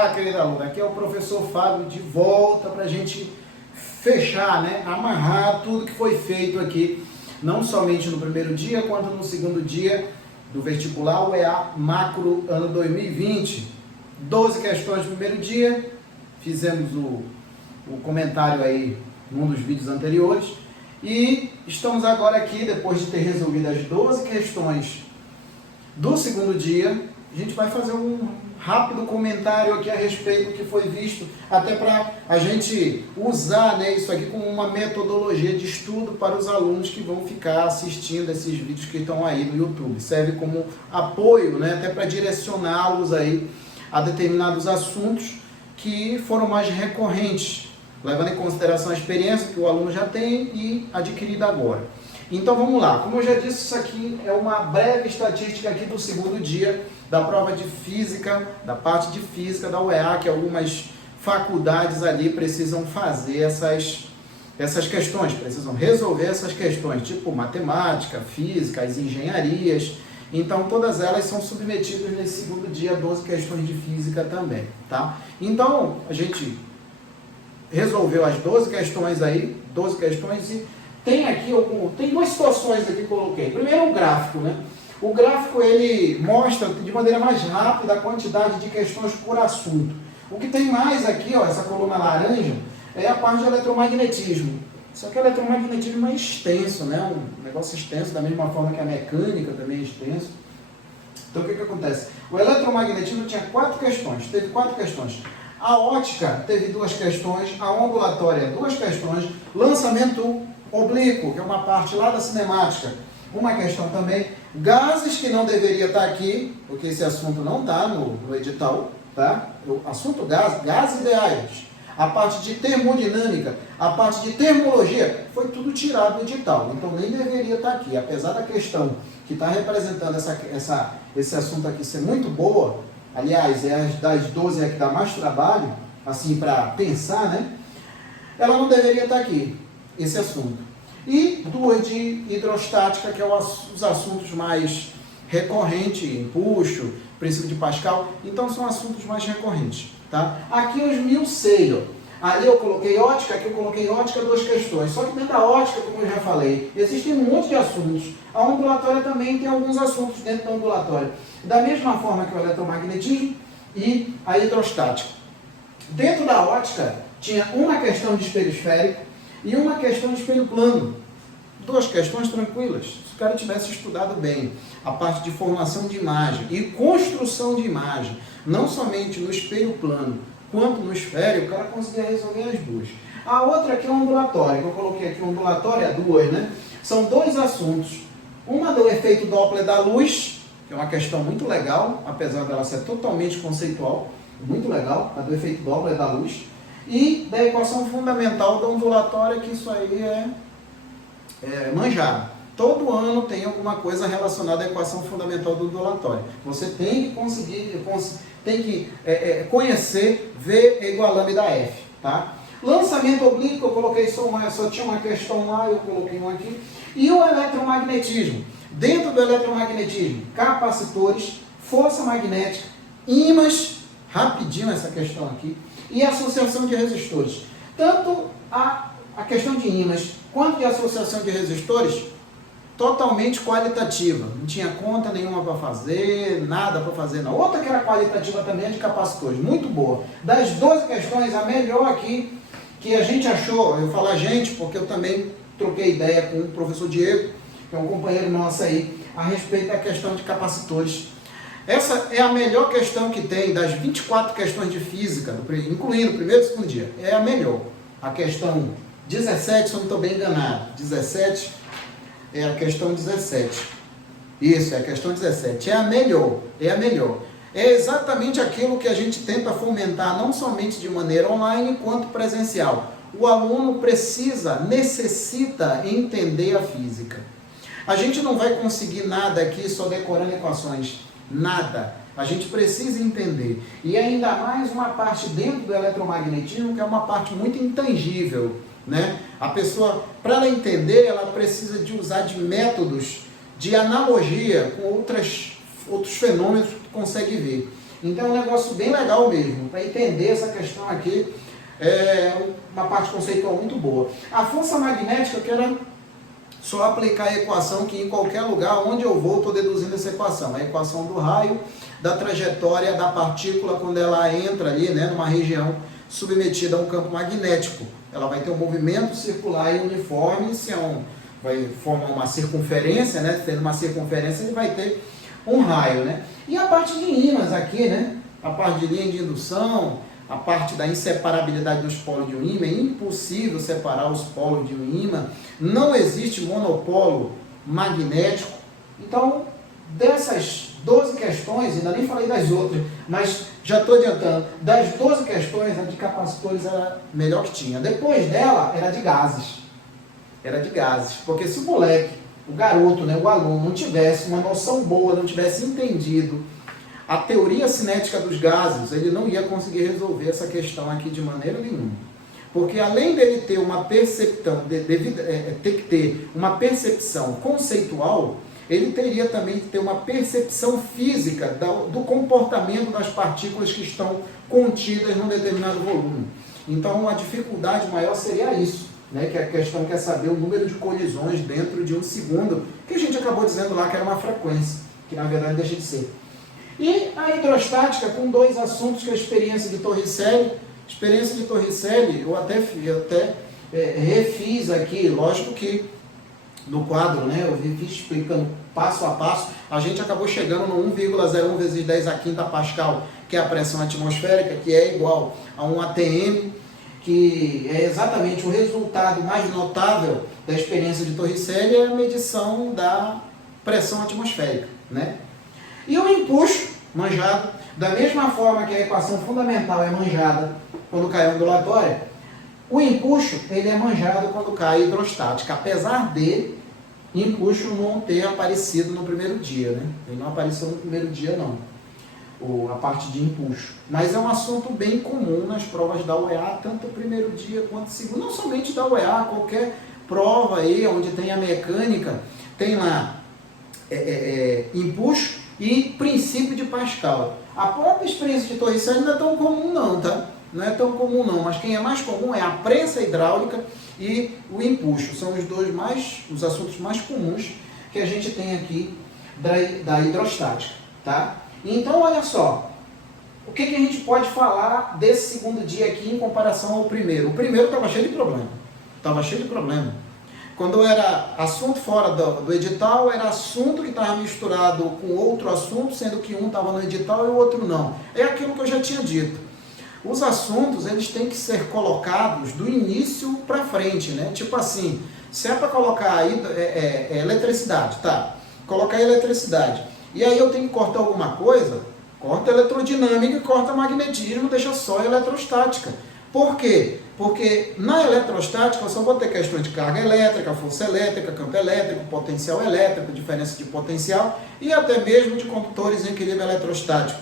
Olá, querida aluna, aqui é o professor Fábio de volta para a gente fechar, né, amarrar tudo que foi feito aqui, não somente no primeiro dia, quanto no segundo dia do vestibular UEA Macro ano 2020. 12 questões no primeiro dia, fizemos o comentário aí num dos vídeos anteriores, e estamos agora aqui, depois de ter resolvido as 12 questões do segundo dia, a gente vai fazer um rápido comentário aqui a respeito do que foi visto, até para a gente usar, né, isso aqui como uma metodologia de estudo para os alunos que vão ficar assistindo esses vídeos que estão aí no YouTube. Serve como apoio, né, até para direcioná-los aí a determinados assuntos que foram mais recorrentes, levando em consideração a experiência que o aluno já tem e adquirida agora. Então vamos lá, como eu já disse, isso aqui é uma breve estatística aqui do segundo dia da prova de física, da parte de física da UEA, que algumas faculdades ali precisam fazer essas questões, precisam resolver essas questões, tipo matemática, física, as engenharias. Então todas elas são submetidas nesse segundo dia, 12 questões de física também, tá? Então a gente resolveu as 12 questões aí, 12 questões, e tem aqui tem duas situações aqui que eu coloquei. Primeiro o gráfico, né? O gráfico ele mostra de maneira mais rápida a quantidade de questões por assunto. O que tem mais aqui, ó, essa coluna laranja, é a parte de eletromagnetismo. Só que o eletromagnetismo é extenso, né? Um negócio extenso, da mesma forma que a mecânica também é extenso. Então o que acontece? O eletromagnetismo tinha 4 questões, teve 4 questões. A ótica teve 2 questões, a ondulatória 2 questões, lançamento oblíquo, que é uma parte lá da cinemática, uma questão também. Gases, que não deveria estar aqui, porque esse assunto não está no edital, tá? O assunto gases ideais, a parte de termodinâmica, a parte de termologia, foi tudo tirado do edital, então nem deveria estar aqui. Apesar da questão que está representando esse assunto aqui ser muito boa, aliás, é das 12 é que dá mais trabalho, assim, para pensar, né? Ela não deveria estar aqui, esse assunto. E 2 de hidrostática, que é os assuntos mais recorrentes, empuxo, princípio de Pascal, então são assuntos mais recorrentes, tá? Aqui eu esmiucei, ó. Ali eu coloquei ótica, aqui eu coloquei ótica, 2 questões. Só que dentro da ótica, como eu já falei, existem um monte de assuntos. A ondulatória também tem alguns assuntos dentro da ondulatória. Da mesma forma que o eletromagnetismo e a hidrostática. Dentro da ótica, tinha uma questão de espelho esférico e uma questão de espelho plano. 2 questões tranquilas. Se o cara tivesse estudado bem a parte de formação de imagem e construção de imagem, não somente no espelho plano, quanto no esférico, o cara conseguia resolver as 2. A outra aqui é ondulatória, que eu coloquei aqui ondulatória, 2, né? São 2 assuntos. Uma do efeito Doppler da luz, que é uma questão muito legal, apesar dela ser totalmente conceitual, muito legal, a do efeito Doppler da luz, e da equação fundamental da ondulatória, que isso aí é manjado. Todo ano tem alguma coisa relacionada à equação fundamental da ondulatória. Você tem que conseguir, conhecer V é igual a lambda F, tá? Lançamento oblíquo, eu coloquei só tinha uma questão lá, eu coloquei uma aqui. E o eletromagnetismo. Dentro do eletromagnetismo, capacitores, força magnética, ímãs, rapidinho essa questão aqui, e associação de resistores. Tanto a questão de ímãs quanto de associação de resistores, totalmente qualitativa. Não tinha conta nenhuma para fazer, nada para fazer não. Outra que era qualitativa também é de capacitores, muito boa. Das 12 questões, a melhor aqui que a gente achou, eu falo a gente, porque eu também troquei ideia com o professor Diego, que é um companheiro nosso aí, a respeito da questão de capacitores. Essa é a melhor questão que tem das 24 questões de física, incluindo o primeiro e o segundo dia. É a melhor. A questão 17, se eu não estou bem enganado, 17 é a questão 17. Isso, é a questão 17. É a melhor, é a melhor. É exatamente aquilo que a gente tenta fomentar, não somente de maneira online, quanto presencial. O aluno necessita entender a física. A gente não vai conseguir nada aqui só decorando equações. Nada. A gente precisa entender. E ainda mais uma parte dentro do eletromagnetismo, que é uma parte muito intangível, né? A pessoa, para ela entender, ela precisa de usar de métodos de analogia com outros fenômenos que consegue ver. Então é um negócio bem legal mesmo, para entender essa questão aqui, é uma parte conceitual muito boa. A força magnética, que era só aplicar a equação que em qualquer lugar onde eu vou, estou deduzindo essa equação. A equação do raio, da trajetória da partícula quando ela entra ali, né, numa região submetida a um campo magnético. Ela vai ter um movimento circular e uniforme, vai formar uma circunferência, né, tendo uma circunferência ele vai ter um raio, né. E a parte de ímãs aqui, né, a parte de linha de indução, a parte da inseparabilidade dos polos de um ímã, é impossível separar os polos de um ímã, não existe monopolo magnético. Então, dessas 12 questões, ainda nem falei das outras, mas já estou adiantando, das 12 questões, a de capacitores era a melhor que tinha. Depois dela, era de gases. Era de gases, porque se o moleque, o garoto, né, o aluno, não tivesse uma noção boa, não tivesse entendido a teoria cinética dos gases, ele não ia conseguir resolver essa questão aqui de maneira nenhuma. Porque além dele ter uma percepção, ter que ter uma percepção conceitual, ele teria também que ter uma percepção física do comportamento das partículas que estão contidas num determinado volume. Então a dificuldade maior seria isso, né? Que a questão quer saber o número de colisões dentro de um segundo, que a gente acabou dizendo lá que era uma frequência, que na verdade deixa de ser. E a hidrostática com dois assuntos, que é a experiência de Torricelli. Experiência de Torricelli, eu até refiz aqui, lógico que no quadro, né, eu refiz explicando passo a passo, a gente acabou chegando no 1,01 vezes 10 a quinta Pascal, que é a pressão atmosférica, que é igual a um ATM, que é exatamente o resultado mais notável da experiência de Torricelli, é a medição da pressão atmosférica, né? E o empuxo, manjado, da mesma forma que a equação fundamental é manjada quando cai a ondulatória, o empuxo ele é manjado quando cai a hidrostática, apesar de empuxo não ter aparecido no primeiro dia, né? Ele não apareceu no primeiro dia, não, a parte de empuxo. Mas é um assunto bem comum nas provas da UEA, tanto o primeiro dia quanto o segundo. Não somente da UEA, qualquer prova aí onde tem a mecânica, tem lá empuxo e princípio de Pascal. A própria experiência de Torricelli não é tão comum não, tá? Não é tão comum não, mas quem é mais comum é a prensa hidráulica e o empuxo. São os assuntos mais comuns que a gente tem aqui da hidrostática, tá? Então, olha só, o que a gente pode falar desse segundo dia aqui em comparação ao primeiro? O primeiro estava cheio de problema. Quando era assunto fora do edital, era assunto que estava misturado com outro assunto, sendo que um estava no edital e o outro não. É aquilo que eu já tinha dito. Os assuntos, eles têm que ser colocados do início para frente, né? Tipo assim, se é para colocar aí, eletricidade, tá? Colocar eletricidade. E aí eu tenho que cortar alguma coisa, corta eletrodinâmica e corta magnetismo, deixa só eletrostática. Por quê? Porque na eletrostática eu só vou ter questões de carga elétrica, força elétrica, campo elétrico, potencial elétrico, diferença de potencial e até mesmo de condutores em equilíbrio eletrostático,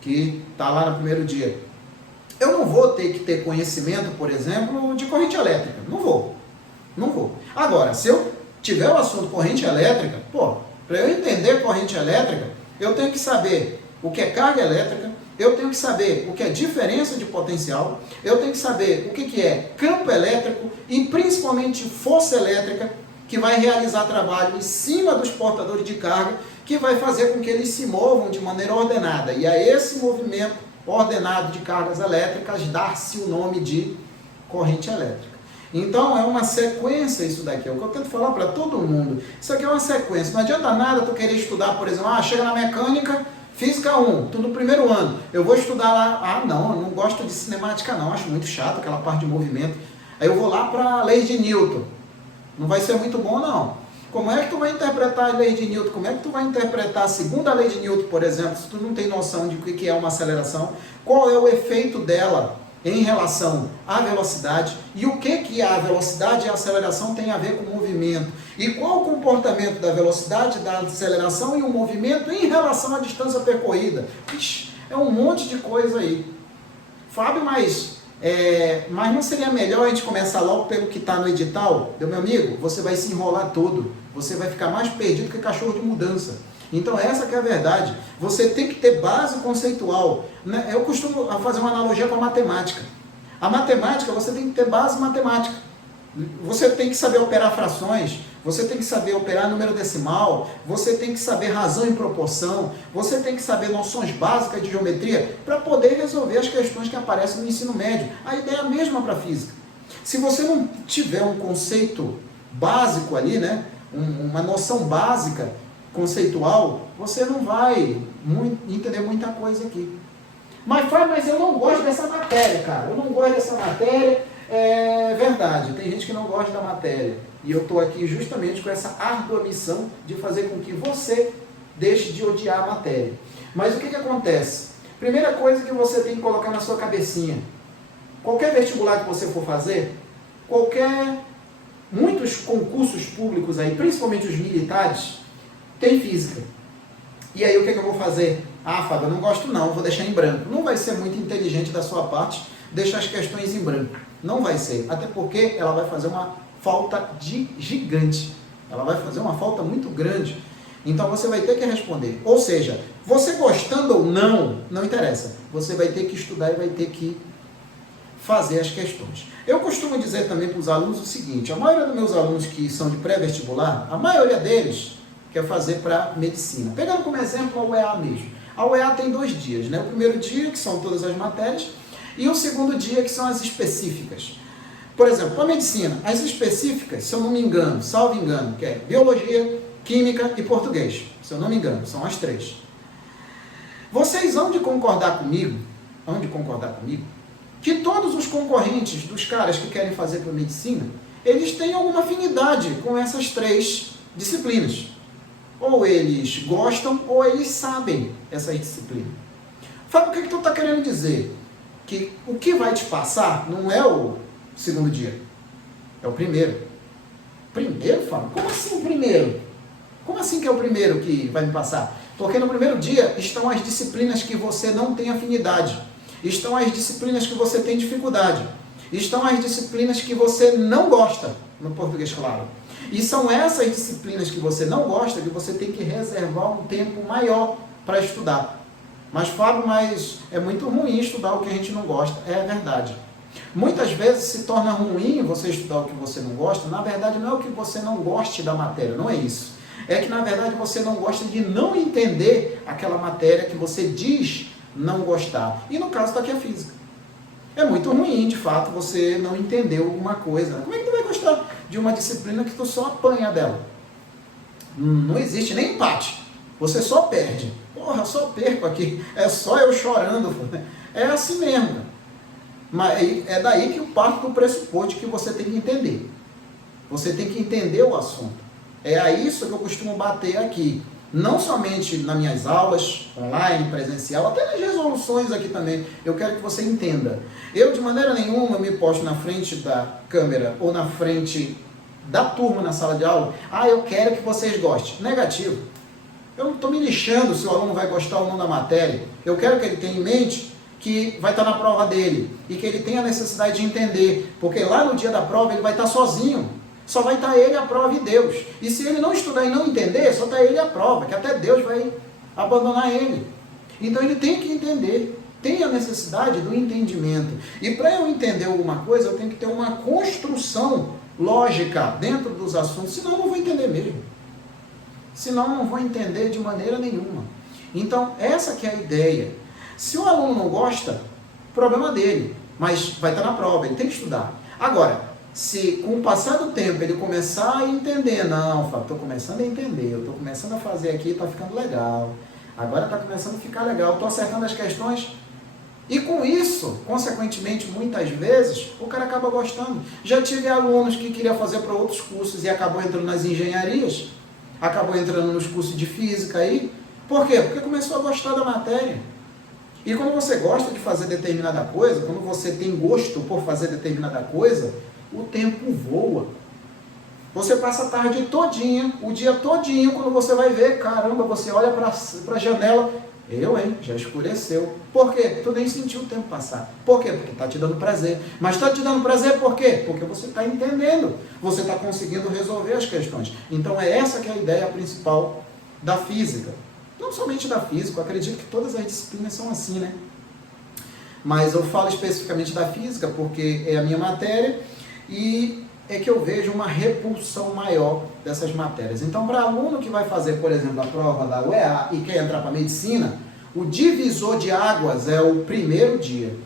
que está lá no primeiro dia. Eu não vou ter que ter conhecimento, por exemplo, de corrente elétrica. Não vou. Agora, se eu tiver o assunto corrente elétrica, para eu entender corrente elétrica, eu tenho que saber o que é carga elétrica, eu tenho que saber o que é diferença de potencial, eu tenho que saber o que é campo elétrico e principalmente força elétrica, que vai realizar trabalho em cima dos portadores de carga, que vai fazer com que eles se movam de maneira ordenada. E a esse movimento ordenado de cargas elétricas dar-se o nome de corrente elétrica. Então é uma sequência isso daqui, é o que eu tento falar para todo mundo. Isso aqui é uma sequência, não adianta nada tu querer estudar, por exemplo, chega na mecânica, Física 1, tu no primeiro ano, eu vou estudar lá, não, eu não gosto de cinemática não, acho muito chato aquela parte de movimento. Aí eu vou lá para a lei de Newton, não vai ser muito bom não. Como é que tu vai interpretar a lei de Newton? Como é que tu vai interpretar a segunda lei de Newton, por exemplo, se tu não tem noção de o que é uma aceleração? Qual é o efeito dela em relação à velocidade? E o que a velocidade e a aceleração tem a ver com o movimento? E qual o comportamento da velocidade, da aceleração e o movimento em relação à distância percorrida? Ixi, é um monte de coisa aí. Fábio, mas não seria melhor a gente começar logo pelo que está no edital? Meu amigo, você vai se enrolar todo. Você vai ficar mais perdido que cachorro de mudança. Então essa que é a verdade. Você tem que ter base conceitual. Eu costumo fazer uma analogia com a matemática. A matemática, você tem que ter base matemática. Você tem que saber operar frações, você tem que saber operar número decimal, você tem que saber razão e proporção, você tem que saber noções básicas de geometria para poder resolver as questões que aparecem no ensino médio. A ideia é a mesma para a física. Se você não tiver um conceito básico ali, né, uma noção básica, conceitual, você não vai entender muita coisa aqui. Mas eu não gosto dessa matéria, cara. Eu não gosto dessa matéria. É verdade, tem gente que não gosta da matéria. E eu estou aqui justamente com essa árdua missão de fazer com que você deixe de odiar a matéria. Mas o que acontece? Primeira coisa que você tem que colocar na sua cabecinha. Qualquer vestibular que você for fazer, muitos concursos públicos aí, principalmente os militares, tem física. E aí o que eu vou fazer? Ah, Fábio, eu não gosto não, vou deixar em branco. Não vai ser muito inteligente da sua parte deixar as questões em branco. Não vai ser, até porque ela vai fazer uma falta gigante. Ela vai fazer uma falta muito grande. Então você vai ter que responder. Ou seja, você gostando ou não, não interessa. Você vai ter que estudar e vai ter que fazer as questões. Eu costumo dizer também para os alunos o seguinte, a maioria dos meus alunos que são de pré-vestibular, a maioria deles quer fazer para medicina. Pegando como exemplo a UEA mesmo. A UEA tem 2 dias, né? O primeiro dia, que são todas as matérias, e o segundo dia, que são as específicas. Por exemplo, para a medicina, as específicas, se eu não me engano, salvo engano, que é biologia, química e português. Se eu não me engano, são as 3. Vocês hão de concordar comigo, que todos os concorrentes dos caras que querem fazer para medicina, eles têm alguma afinidade com essas 3 disciplinas. Ou eles gostam, ou eles sabem essas disciplinas. Fábio, o que tu está querendo dizer? Que o que vai te passar não é o segundo dia, é o primeiro. Primeiro, Fábio? Como assim o primeiro? Como assim que é o primeiro que vai me passar? Porque no primeiro dia estão as disciplinas que você não tem afinidade, estão as disciplinas que você tem dificuldade, estão as disciplinas que você não gosta, no português claro. E são essas disciplinas que você não gosta que você tem que reservar um tempo maior para estudar. Mas, Fábio, é muito ruim estudar o que a gente não gosta. É verdade. Muitas vezes se torna ruim você estudar o que você não gosta. Na verdade, não é o que você não goste da matéria, não é isso. É que, na verdade, você não gosta de não entender aquela matéria que você diz não gostar. E, no caso, está aqui a física. É muito ruim, de fato, você não entender alguma coisa. Como é que tu vai gostar de uma disciplina que tu só apanha dela? Não existe nem empate. Você só perde. Porra, eu só perco aqui. É só eu chorando. É assim mesmo. Mas é daí que eu parto do pressuposto que você tem que entender. Você tem que entender o assunto. É a isso que eu costumo bater aqui. Não somente nas minhas aulas, online, presencial, até nas resoluções aqui também. Eu quero que você entenda. Eu, de maneira nenhuma, me posto na frente da câmera ou na frente da turma na sala de aula. Ah, eu quero que vocês gostem. Negativo. Eu não estou me lixando se o aluno vai gostar ou não da matéria. Eu quero que ele tenha em mente que vai estar na prova dele e que ele tenha a necessidade de entender, porque lá no dia da prova ele vai estar sozinho. Só vai estar ele, a prova e Deus. E se ele não estudar e não entender, só está ele e a prova, que até Deus vai abandonar ele. Então ele tem que entender, tem a necessidade do entendimento. E para eu entender alguma coisa, eu tenho que ter uma construção lógica dentro dos assuntos, senão eu não vou entender mesmo. Senão eu não vou entender de maneira nenhuma. Então, essa que é a ideia. Se o aluno não gosta, problema dele, mas vai estar na prova, ele tem que estudar. Agora, se com o passar do tempo ele começar a entender, não, Fábio, estou começando a entender, eu estou começando a fazer aqui, está ficando legal, agora está começando a ficar legal, estou acertando as questões, e com isso, consequentemente, muitas vezes, o cara acaba gostando. Já tive alunos que queriam fazer para outros cursos e acabou entrando nas engenharias, acabou entrando nos cursos de física aí. Por quê? Porque começou a gostar da matéria. E quando você gosta de fazer determinada coisa, quando você tem gosto por fazer determinada coisa, o tempo voa. Você passa a tarde todinha, o dia todinho, quando você vai ver, caramba, você olha para a janela, já escureceu. Por quê? Tu nem sentiu o tempo passar. Por quê? Porque está te dando prazer. Mas está te dando prazer por quê? Porque você está entendendo, você está conseguindo resolver as questões. Então é essa que é a ideia principal da física. Não somente da física, eu acredito que todas as disciplinas são assim, né? Mas eu falo especificamente da física porque é a minha matéria e é que eu vejo uma repulsão maior dessas matérias. Então, para aluno que vai fazer, por exemplo, a prova da UEA e quer entrar para medicina, o divisor de águas é o primeiro dia.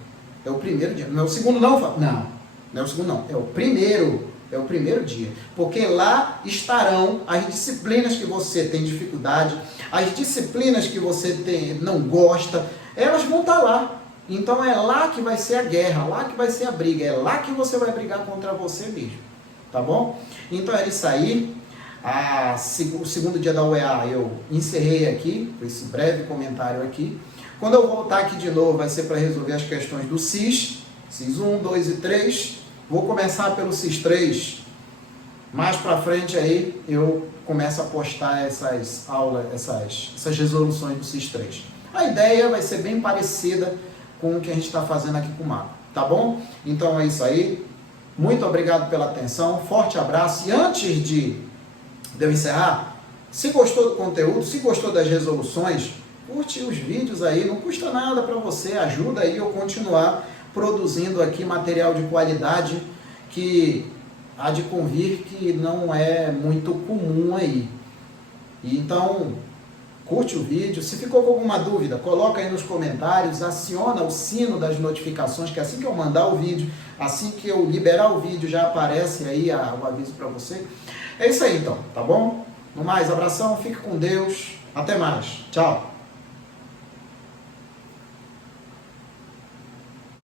É o primeiro dia. Não é o segundo não? Não é o segundo não. É o primeiro. É o primeiro dia. Porque lá estarão as disciplinas que você tem dificuldade, as disciplinas que você não gosta, elas vão estar lá. Então é lá que vai ser a guerra, lá que vai ser a briga, é lá que você vai brigar contra você mesmo, tá bom? Então é isso aí, o segundo dia da UEA eu encerrei aqui, com esse breve comentário aqui. Quando eu voltar aqui de novo vai ser para resolver as questões do SIS 1, 2 e 3, vou começar pelo SIS 3, mais para frente aí eu começo a postar essas aulas, essas resoluções do SIS 3. A ideia vai ser bem parecida com o que a gente está fazendo aqui com o Marco, tá bom? Então é isso aí, muito obrigado pela atenção, forte abraço, e antes de eu encerrar, se gostou do conteúdo, se gostou das resoluções, curte os vídeos aí, não custa nada para você, ajuda aí eu continuar produzindo aqui material de qualidade que há de convir que não é muito comum aí. E então, curte o vídeo, se ficou com alguma dúvida, coloca aí nos comentários, aciona o sino das notificações, que assim que eu mandar o vídeo, assim que eu liberar o vídeo, já aparece aí o aviso para você. É isso aí então, tá bom? No mais, abração, fique com Deus, até mais, tchau!